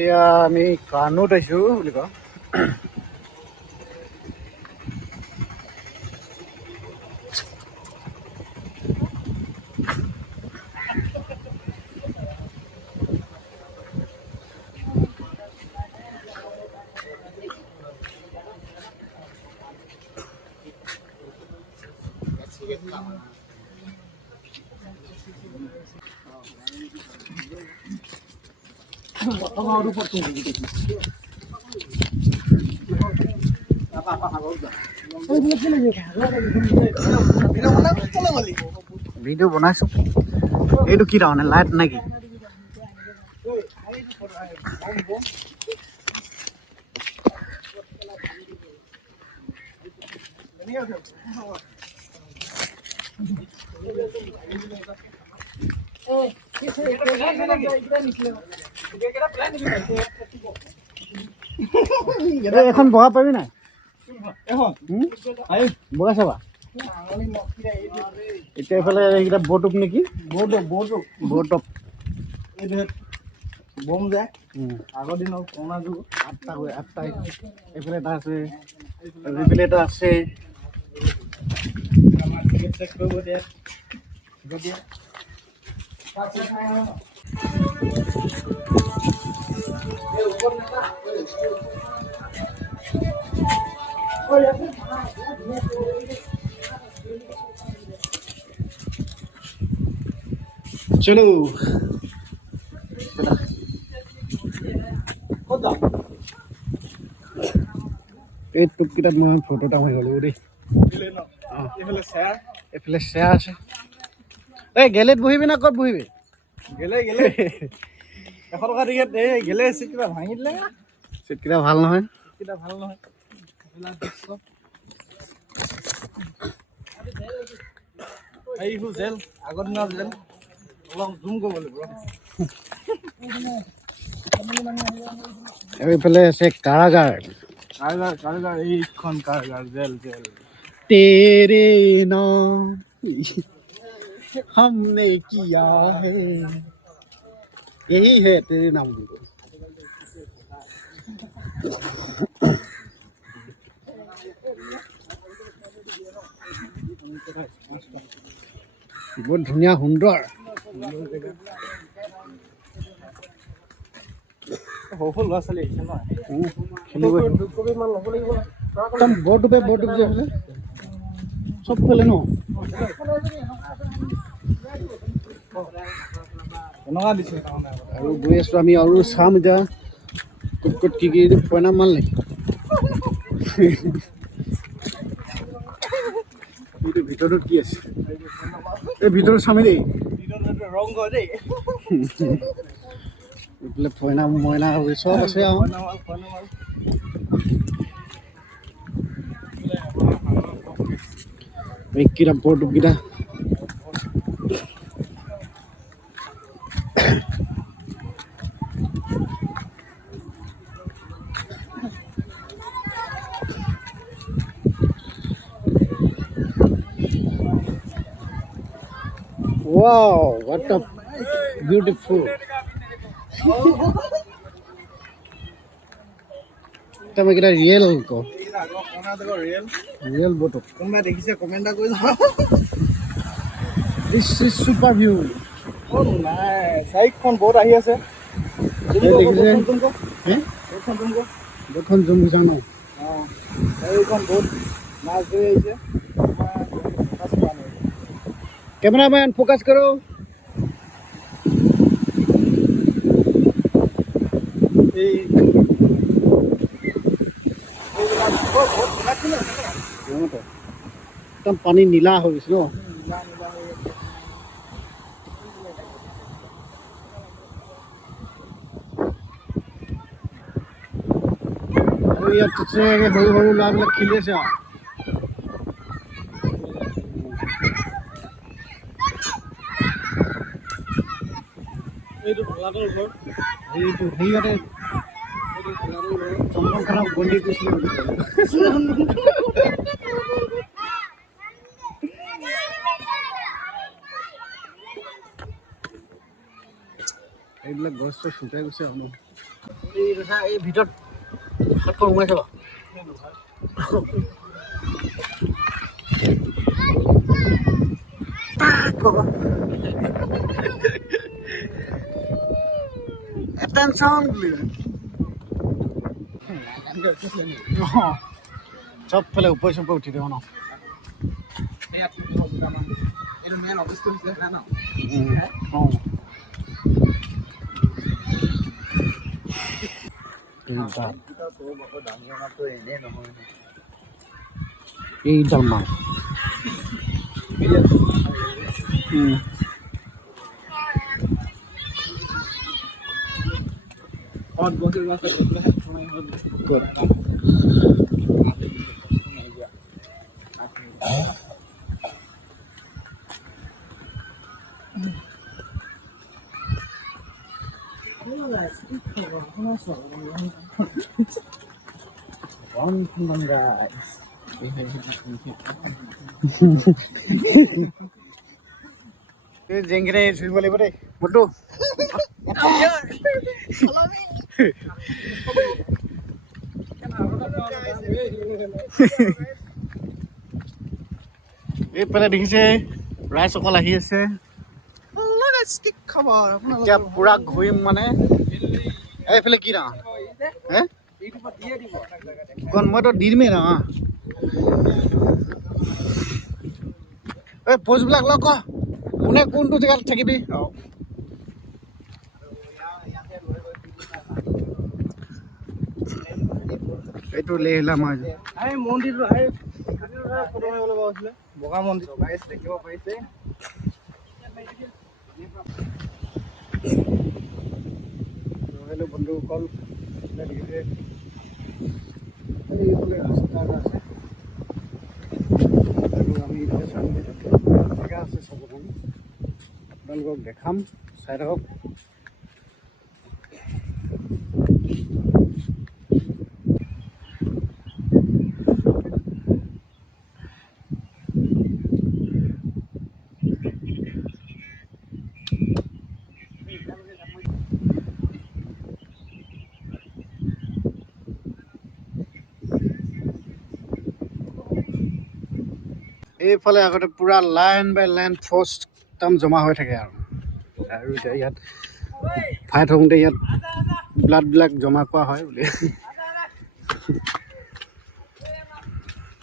এয়া আমি কানুত আহিছো বুলি কওঁ। ভিডিও বনাইছো। এইটো কি তাৰমানে লাইট নেকি? এখন বহা পাবি নাই? বগা চাবা এতিয়া এইফালে এইকেইটা বৰটোপ নেকি? বৰটোপ বম যায় আগৰ দিনৰ পুৰণা যুগ। আঠটা এইফালে এটা আছে, এইফালে এটা আছে। চলো এই টুপকেইটাত মই ফটো এটা মাৰি গ'লো দেই। এইফালে চেয়াৰ আছে। এই গেলেত বহিবি না ক'ত বহিবি? গেলে 100 টকা টিকেট। এই গেলে চিটকেইটা ভাঙি দিলে। চিটকেইটা ভাল নহয়। এইটো জেল, আগৰ দিনৰ জেল। অলপ জুম কৰিব লাগিব। এইফালে আছে কাৰাগাৰ। এইখন কাৰাগাৰ, জেল। तेरे नाम हमने किया है, यही है तेरे नाम। बहुत धुनिया सुंदर বৰটোপে যে হ'লে চব পেলে ন আৰু গৈ আছো আমি। আৰু চাম এতিয়া ক'ত কি পৰিণাম মাল নেকি। এইটো ভিতৰত কি আছে? এই ভিতৰত চামি দেই এইফালে ফইনা মইনা চব আছে আৰু। এইকেইটা বৰটোপকেইটা wow, what a beautiful. তুমি কিটা ৰিয়েল কো? ৰিয়েল বটো কোনবা দেখিছে কমেন্ট কৰি দাও। This is super view. ও নাই সাইডখন বহুত আহি আছে। দেখিছে দেখোন জুম বিছাং নাই। এইখন বহুত মাছ ধৰি আহিছে। कैमरामैन फोकस करो। एकदम पानी नीला हो गई नो। ये तुझसे हरु लाग खिले से এইটো ভলাটোৰ ঘৰ। এইটো হেৰিয়াতে চন্দন খানাক বন্দি কৰিছিলে। এইবিলাক গছ চছ শুকাই গৈছে আৰু এই ভিতৰত হাতখন সোমাই চাবা এটেনশ্যন চবফালে ওপৰ চোপৰ উঠি দিব ন এইডাল মাছ জেংকেইটা ধৰিব লাগিব দেই মোৰটো এইফালে দেখিছে ৰাইজ অকল আহি আছে এতিয়া পুৰা ঘূৰিম মানে এইফালে কি না হে মইতো দি দিমেই না এই পোষ্টবিলাক লগ কোনে কোনটো জেগাত থাকিবি এইটো লেহিলা মাছ মন্দিৰটো বগা মন্দিৰ দেখিব পাৰিছে হেল্ল' বন্ধুসকল দেখিছে ৰাস্তা এটা আছে আৰু আমি জেগা আছে চাব কাৰণে আপোনালোকক দেখাম চাই থাকক এইফালে আগতে পুৰা লাইন বাই লাইন ফ'ৰ্চ একদম জমা হৈ থাকে আৰু এতিয়া ইয়াত ফাইট হওঁতে ইয়াত ব্লাডবিলাক জমা কৰা হয় বুলি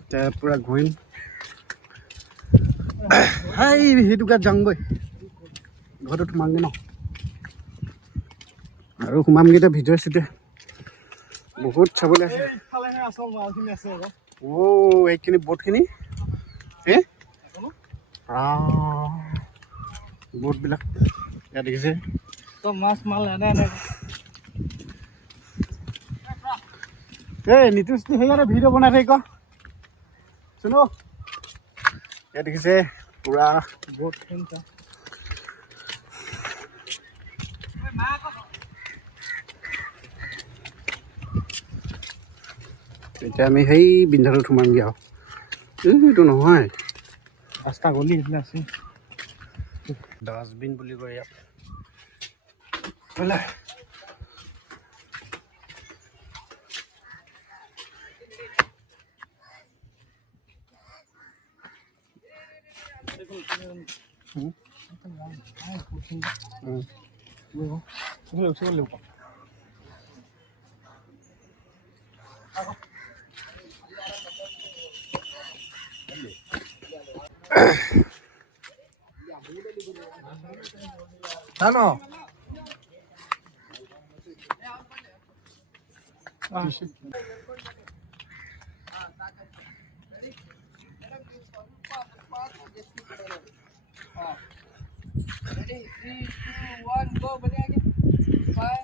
এতিয়া পুৰা ঘূৰিম হাই সেইটো গাত যাওঁগৈ ঘৰটোত সোমামগৈ ন আৰু সোমামগৈ এতিয়া ভিতৰে চিটে বহুত চাবলৈ আছে এইখিনি বহুতখিনি বোটবিলাক ইয়াত দেখিছে মাছ মাল এই নীতিশ সেইকাৰণে ভিডিঅ' বনাই থাকি শুনো ইয়াত দেখিছে পুৰা বহুত এতিয়া আমি সেই বিন্ধাটোত সোমামগৈ আৰু এইটো নহয় ৰাস্তা গলি এইফালে আছে ডাষ্টবিন বুলি কয় ইয়াত Ano? Ready? 3, 2, 1, go. Balik lagi. Bye.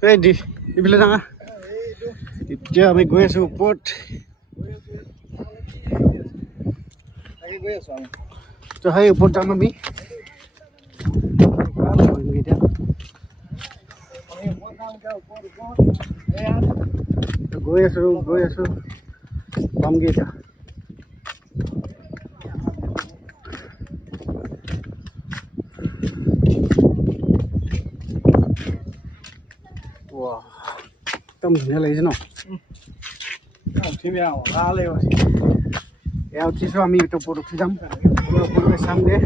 Ready? Ibile na. এতিয়া আমি গৈ আছো ওপৰত তো সেই ওপৰত যাম আমি গৈ আছো পামগৈ এতিয়া একদম ধুনীয়া লাগিছে ন এয়া উঠিছোঁ আমি এইটো ওপৰত উঠি যাম ওপৰলৈ চামগৈ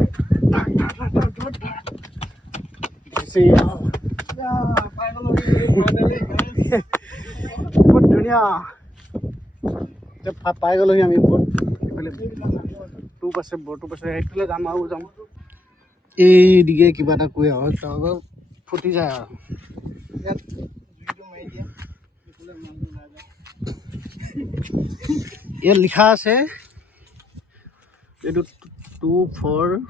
বহুত ধুনীয়া পাই গ'লোহি আমি ওপৰত এইফালে টোপ আছে বৰটোপ আছে সেইফালে যাম আৰু যাম এইদিকে কিবা এটা কৈ আৰু তাৰপৰা ফুটি যায় আৰু ইয়াত লিখা আছে এইটো 2429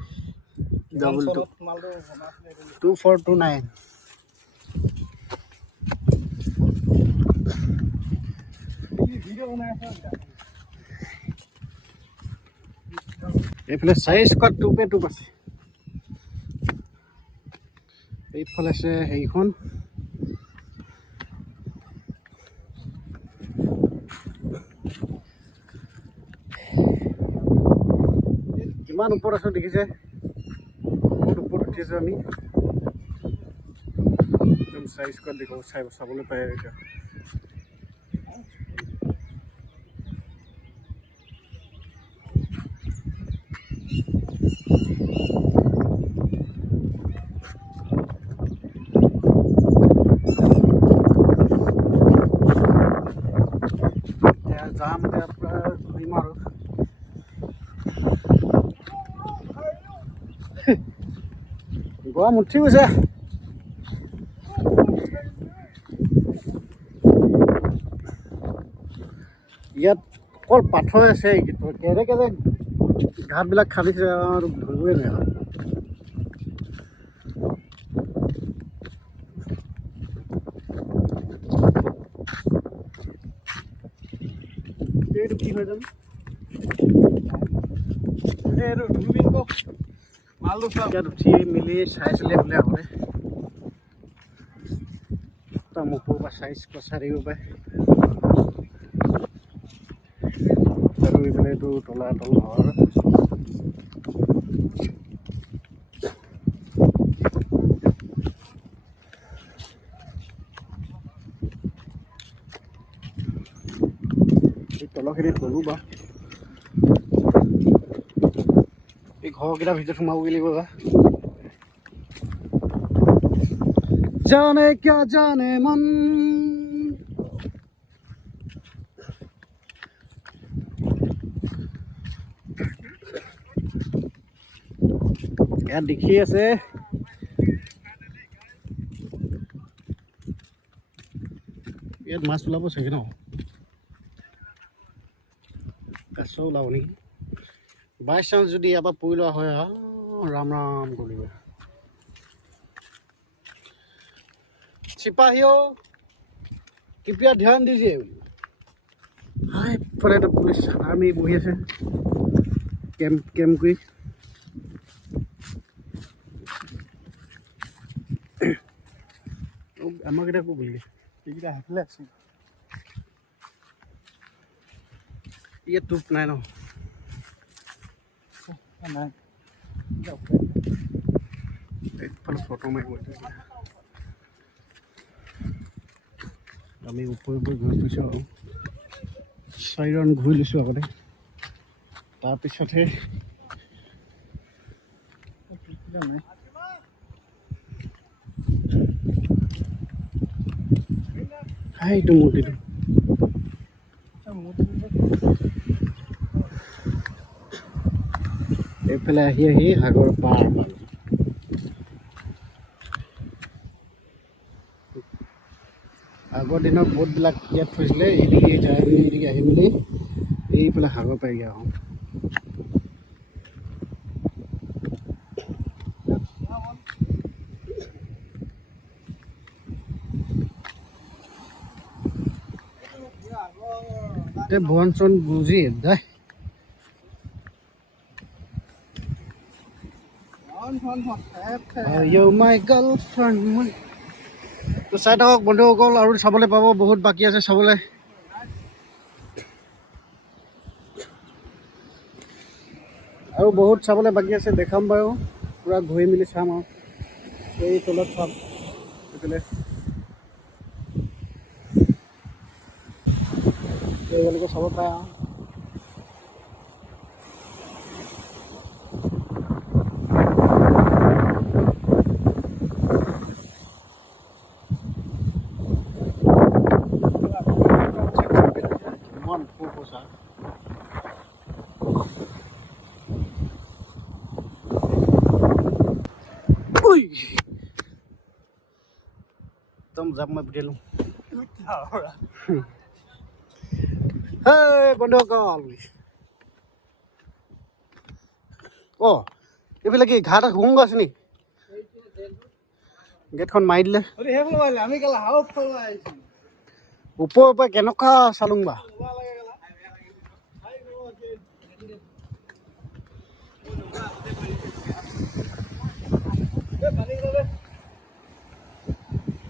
এইফালে 4 স্কোৱাত টোপে টোপ আছে এইফালে আছে সেইখন কিমান ওপৰত আছো দেখিছে বহুত ওপৰত উঠিছোঁ আমি একদম 4 স্কোৱাত দেখো চাবলৈ পাই এতিয়া যাম এতিয়া প্ৰায় ঘূৰিম আৰু গৰম উঠি গৈছে ইয়াত অকল পাথৰ আছে কেনেকৈ যে ঘাটবিলাক খালিছে আৰু ধৰিবই নোৱাৰে এইটো কি হয় জানো ইয়াত উঠি মেলি চাইছিলে বোলে আগতে তাৰ মুখৰ পৰা চাই দিব পাৰে আৰু এইফালে এইটো তলাতল ঘৰ এই তলৰখিনি তলো বা এই ঘৰকেইটাৰ ভিতৰত সোমাবগৈ লাগিব বা জানে কিয়া জানে মন ইয়াত দেখি আছে ইয়াত মাছ ওলাব চাগে ন কাছ ওলাব নেকি বাই চান্স যদি ইয়াৰ পৰা পৰি লোৱা হয় ৰাম ৰাম কৰিব सिपाहियों कृपया ध्यान दीजिए हाय पर এটা পুলিশ আৰ্মি বহি আছে কেম্প কৰি আমাক এটা কো বলি এইটা হাতলে আছে ये टूप নাই ন নাই एक पल फोटो में আমি ওপৰে ওপৰে ঘূৰি ফুৰিছোঁ আৰু 4 ৰাউণ্ড ঘূৰি লৈছোঁ আগতে তাৰপিছতহে এইটো মূৰ্তিটো এইফালে আহি আহি সাগৰ পাৰ পালোঁ আগৰ দিনৰ বোটবিলাক ইয়াত থৈছিলে এইদিকে যাই মেলি এইদিকে আহি মেলি এইফালে সাগৰ পাইগৈ আৰু বন চন বুজি দে মাই গাৰ্লফ্ৰেণ্ড তো চাই থাকক বন্ধুসকল আৰু চাবলৈ পাব বহুত বাকী আছে চাবলৈ আৰু বহুত চাবলৈ বাকী আছে দেখাম বাৰু পুৰা ঘূৰি মেলি চাম আৰু এই তলত চাম এইফালে ভালকৈ চাব পাৰে আৰু একদম জাপ মই পঠিয়ালোঁ হেই বন্ধুসকল অঁ এইফালে কি ঘাট সুৰংগ আছে নেকি গেটখন মাৰি দিলে ওপৰৰ পৰা কেনেকুৱা চালোং বা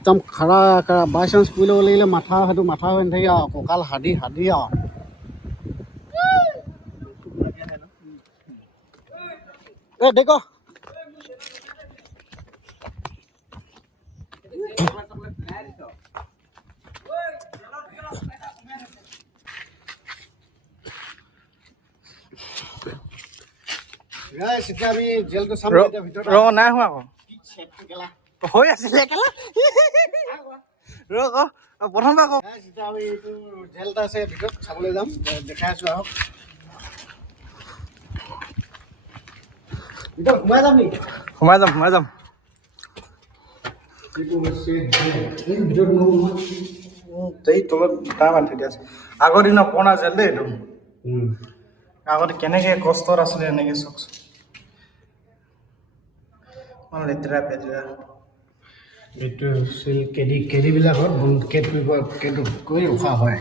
একদম খাৰা খাৰা বাই চান্স পৰি ল'ব লাগিলে মাথা সেইটো মাথা হৈ নাথাকে আৰু কঁকাল হাডি আৰু এই দেখ এতিয়া আমি জেলটো চাম ভিতৰত নাই হোৱা আকৌ হৈ আছিলে প্ৰথমবাৰ আকৌ এতিয়া আমি এইটো জেল এটা আছে ভিতৰত চাবলৈ যাম দেখাই আছোঁ আহক ভিতৰত সোমাই যাম এই তলত তাৰ বান্ধি দিয়া আছে আগৰ দিনৰ পুৰণা জেল দেই এইটো আগতে কেনেকৈ কষ্টত আছিলে এনেকৈ চাওকচোন লেতেৰা পেতেৰা এইটো আছিল কেদিবিলাকত কেদ কৰি ৰখা হয়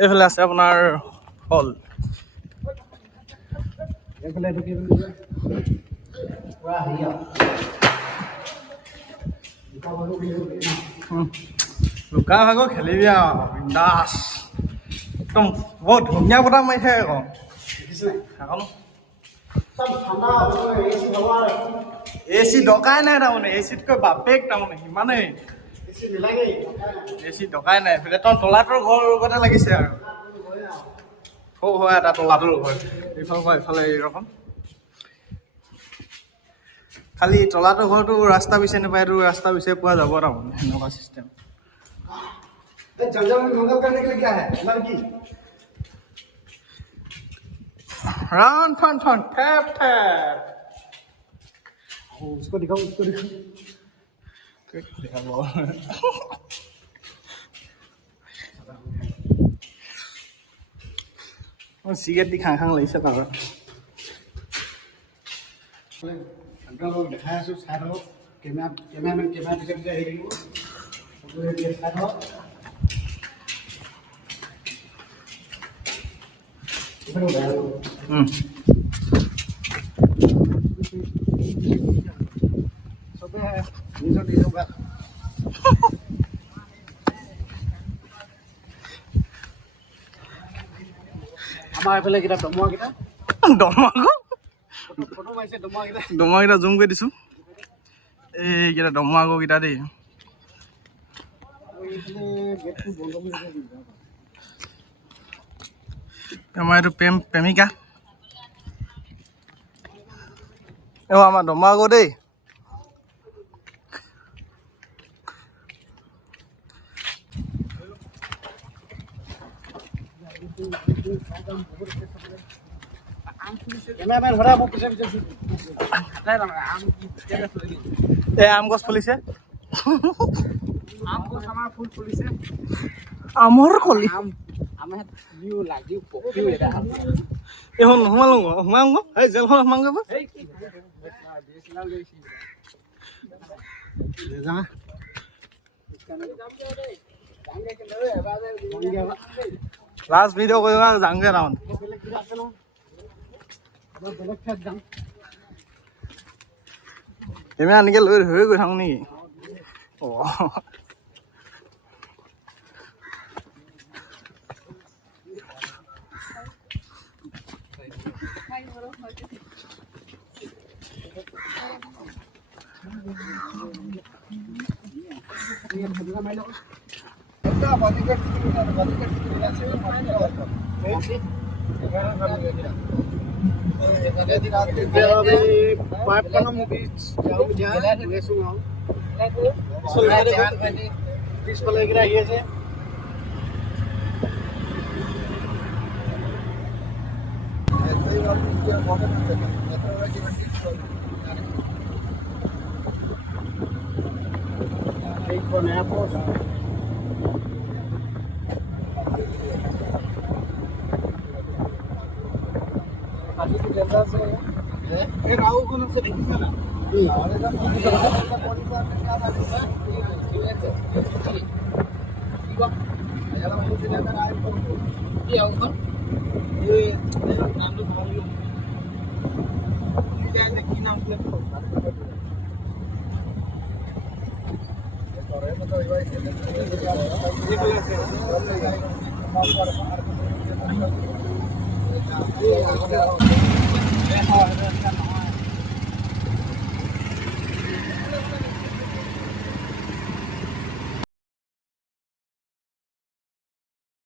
এইফালে আছে আপোনাৰ হল এইফালে এইটো কি বুলি কয় পুৰা হেৰিয়া লুকা ভাগৰ খেলিবি আৰু বিন্দাছ একদম বহুত ধুনীয়া বতাহ মাৰি থাকে আকৌ এ চি দৰকাই নাই তাৰমানে এ চিতকৈ বাপেক তাৰমানে সিমানেই এ চি দৰকাই নাই তলাটোৰ ঘৰ লগতে লাগিছে আৰু সৌ হয় এটা তলাটোৰ ঘৰ এইফালৰ পৰা এইফালে এইৰকম খালি তলাটোৰ ঘৰটো ৰাস্তা বিচাৰি নাপায় এইটো ৰাস্তা বিচাৰি পোৱা যাব তাৰমানে সেনেকুৱা system round fun fun tap tap उसको दिखाओ सिगरेट दी खां লাগিছে তাৰ দেখাই আছোঁ চাই থাকক কেমেৰামেন পিছে আহি থাকিব চাই থাকক চবে নিজৰ গাত আমাৰ এইফালে কেইটা দমুৱাকেইটা ফটো মাৰিছে দমুৱাকেইটা জুম কৰি দিছোঁ এইকেইটা দমুৱাকেইটা দেই আমাৰ এইটো প্ৰেমিকা আমাৰ দমুৱাগো দেই আম গছ ফুলিছে আমৰ কলি এখন সোমালো সোমাম গো এই জেলখন সোমাম গো লাষ্ট ভিডিঅ' কৰিব যাওঁগে টাউন কেমেৰা এনেকৈ লৈ হৈ গৈ থাকোঁ নেকি पाइप का नाम बीच पर लग रहा है एक नया पोस्ट